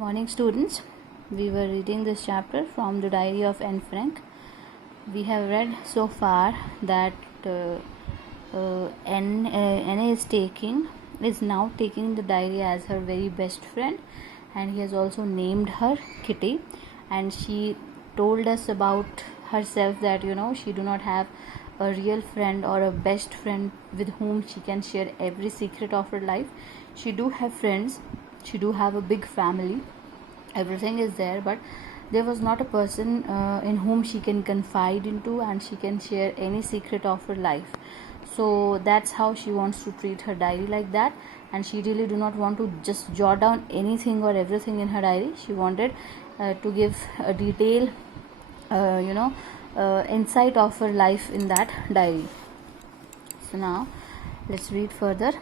Morning students, we were reading this chapter from the diary of Anne Frank. We have read so far that Anne is now taking the diary as her very best friend, and he has also named her Kitty. And she told us about herself that she do not have a real friend or a best friend with whom she can share every secret of her life. She do have friends, she do have a big family, everything is there, but there was not a person in whom she can confide into and she can share any secret of her life. So that's how she wants to treat her diary, like that. And she really do not want to just jot down anything or everything in her diary. She wanted to give a detailed insight of her life in that diary. So now let's read further.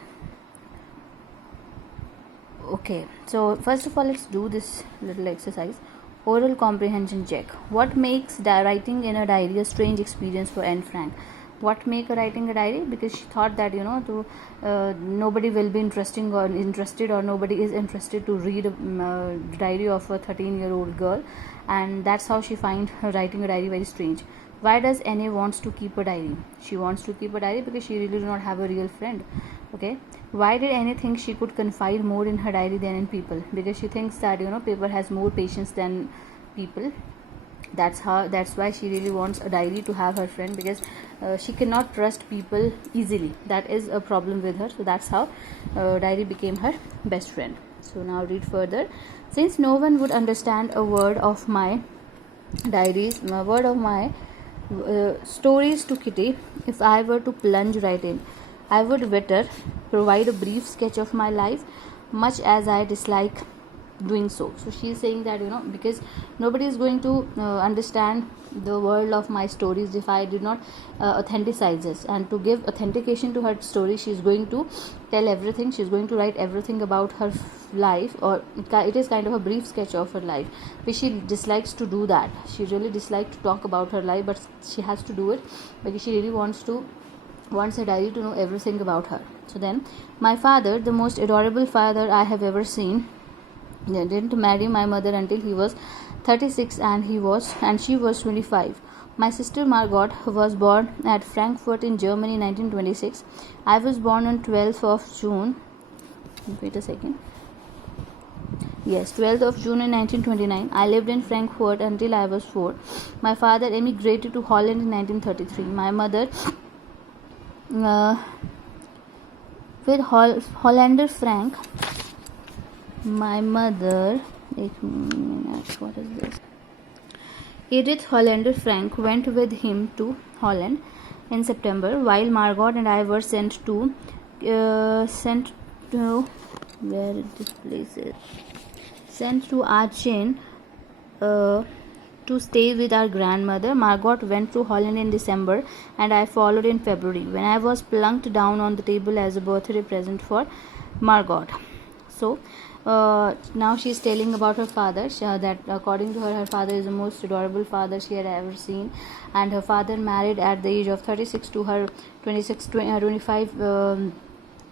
Okay, so first of all, let's do this little exercise. Oral comprehension check. What makes writing in a diary a strange experience for Anne Frank? What make her writing a diary? Because she thought that nobody will be interested or nobody is interested to read a diary of a 13-year-old girl, and that's how she find her writing a diary very strange. Why does Anne wants to keep a diary? She wants to keep a diary because she really do not have a real friend. Okay, why did Anne think she could confide more in her diary than in people? Because she thinks that paper has more patience than people. That's why she really wants a diary to have her friend, because she cannot trust people easily. That is a problem with her. So that's how diary became her best friend. So now read further. Since no one would understand a word of my diaries, a word of my stories to Kitty, if I were to plunge right in, I would better provide a brief sketch of my life, much as I dislike doing so. So she is saying that because nobody is going to understand the world of my stories if I did not authenticize this. And to give authentication to her story, she is going to tell everything. She is going to write everything about her life, or it is kind of a brief sketch of her life, but she dislikes to do that. She really dislikes to talk about her life, but she has to do it because she really wants a diary to know everything about her. So then, my father, the most adorable father I have ever seen, didn't marry my mother until he was 36 and she was 25. My sister Margot was born at Frankfurt in Germany in 1926. I was born on 12th of June. Wait a second. Yes, 12th of June in 1929. I lived in Frankfurt until I was 4. My father emigrated to Holland in 1933. My mother with Hollander Frank. My mother, what is this? Edith Hollander Frank went with him to Holland in September, while Margot and I were sent to where this place is, sent to Aachen to stay with our grandmother. Margot went to Holland in December and I followed in February, when I was plunked down on the table as a birthday present for Margot. So now she is telling about her father, that according to her father is the most adorable father she had ever seen, and her father married at the age of 36 to her 25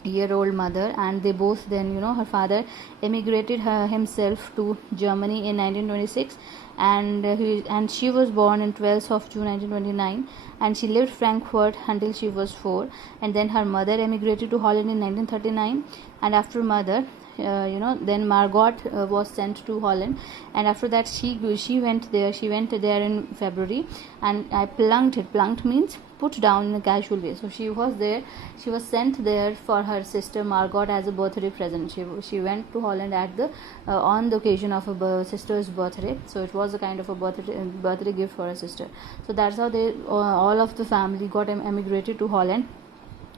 year old mother, and they both then her father emigrated himself to Germany in 1926, and she was born on 12th of June 1929, and she lived Frankfurt until she was 4, and then her mother emigrated to Holland in 1939, and after mother then Margot was sent to Holland, and after that she went there in February, and I plunked it. Plunked means put down in a casual way. So she was sent there for her sister Margot as a birthday present. She went to Holland at the on the occasion of her sister's birthday, so it was a kind of a birthday gift for her sister. So that's how they all of the family got emigrated to Holland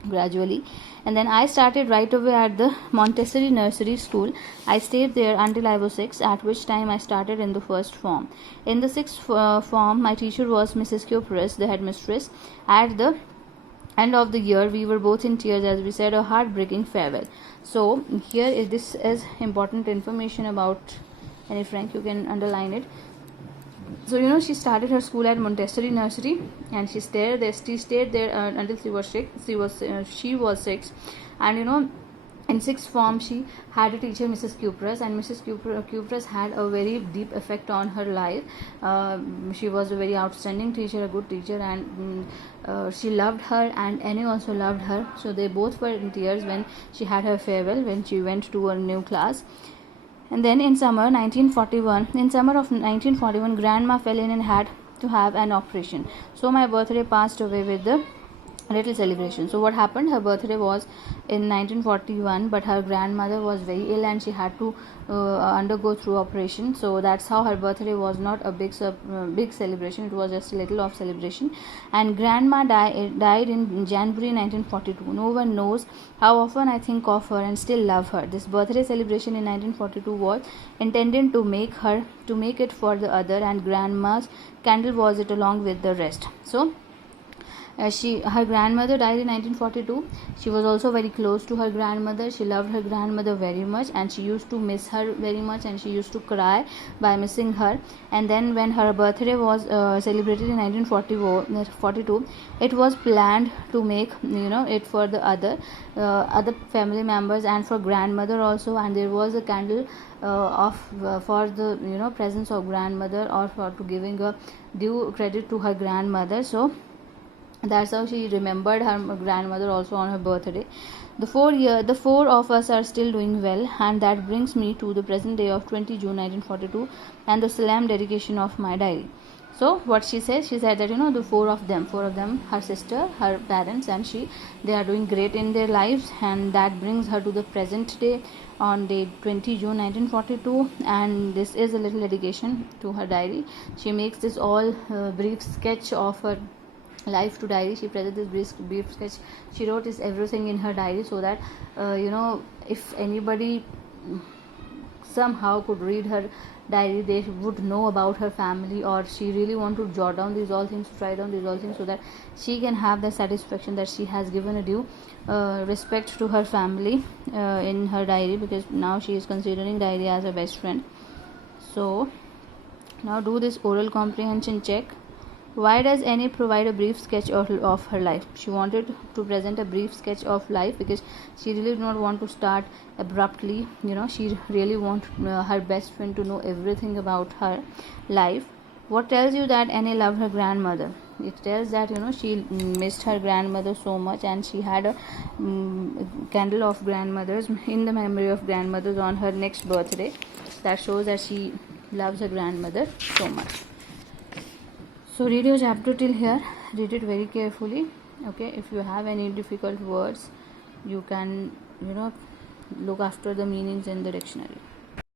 gradually. And then I started right away at the Montessori nursery school. I stayed there until I was 6, at which time I started in the first form. In the 6th form, my teacher was Mrs. Kupres, the headmistress. At the end of the year, we were both in tears as we said a heartbreaking farewell. So here this is important information about Anne Frank. You can underline it. So she started her school at Montessori nursery, and she stayed there until she was 6. And In sixth form, she had a teacher, Mrs. Kupras, and Mrs. Kupras had a very deep effect on her life. She was a very outstanding teacher, a good teacher, and she loved her, and Annie also loved her. So they both were in tears when she had her farewell, when she went to a new class. And then in summer of 1941, Grandma fell in and had to have an operation. So my birthday passed away with the little celebration. So what happened, her birthday was in 1941, but her grandmother was very ill and she had to undergo through operation. So that's how her birthday was not a big celebration, it was just a little of celebration. And grandma died in January 1942. No one knows how often I think of her and still love her. This birthday celebration in 1942 was intended to make it for the other, and grandma's candle was it along with the rest. So her grandmother died in 1942. She was also very close to her grandmother. She loved her grandmother very much, and she used to miss her very much, and she used to cry by missing her. And then when her birthday was celebrated in 1942, it was planned to make it for the other family members and for grandmother also, and there was a candle for the presence of grandmother, or for to giving a due credit to her grandmother. So that's how she remembered her grandmother also on her birthday. The four of us are still doing well, and that brings me to the present day of 20 June 1942 and the solemn dedication of my diary. So what she said that the four of them, her sister, her parents, and they are doing great in their lives, and that brings her to the present day on day 20 June 1942. And this is a little dedication to her diary. She makes this all brief sketch of her life to diary. She presented this brief sketch. She wrote this everything in her diary, so that if anybody somehow could read her diary, they would know about her family, or she really want to jot down these all things, write down these all things, so that she can have the satisfaction that she has given a due respect to her family in her diary, because now she is considering diary as her best friend. So now do this oral comprehension check. Why does Annie provide a brief sketch of her life? She wanted to present a brief sketch of life because she really did not want to start abruptly. She really wants her best friend to know everything about her life. What tells you that Annie loved her grandmother? It tells that she missed her grandmother so much, and she had a candle of grandmothers in the memory of grandmothers on her next birthday. That shows that she loves her grandmother so much. So read your chapter till here, read it very carefully. Okay, if you have any difficult words, you can look after the meanings in the dictionary.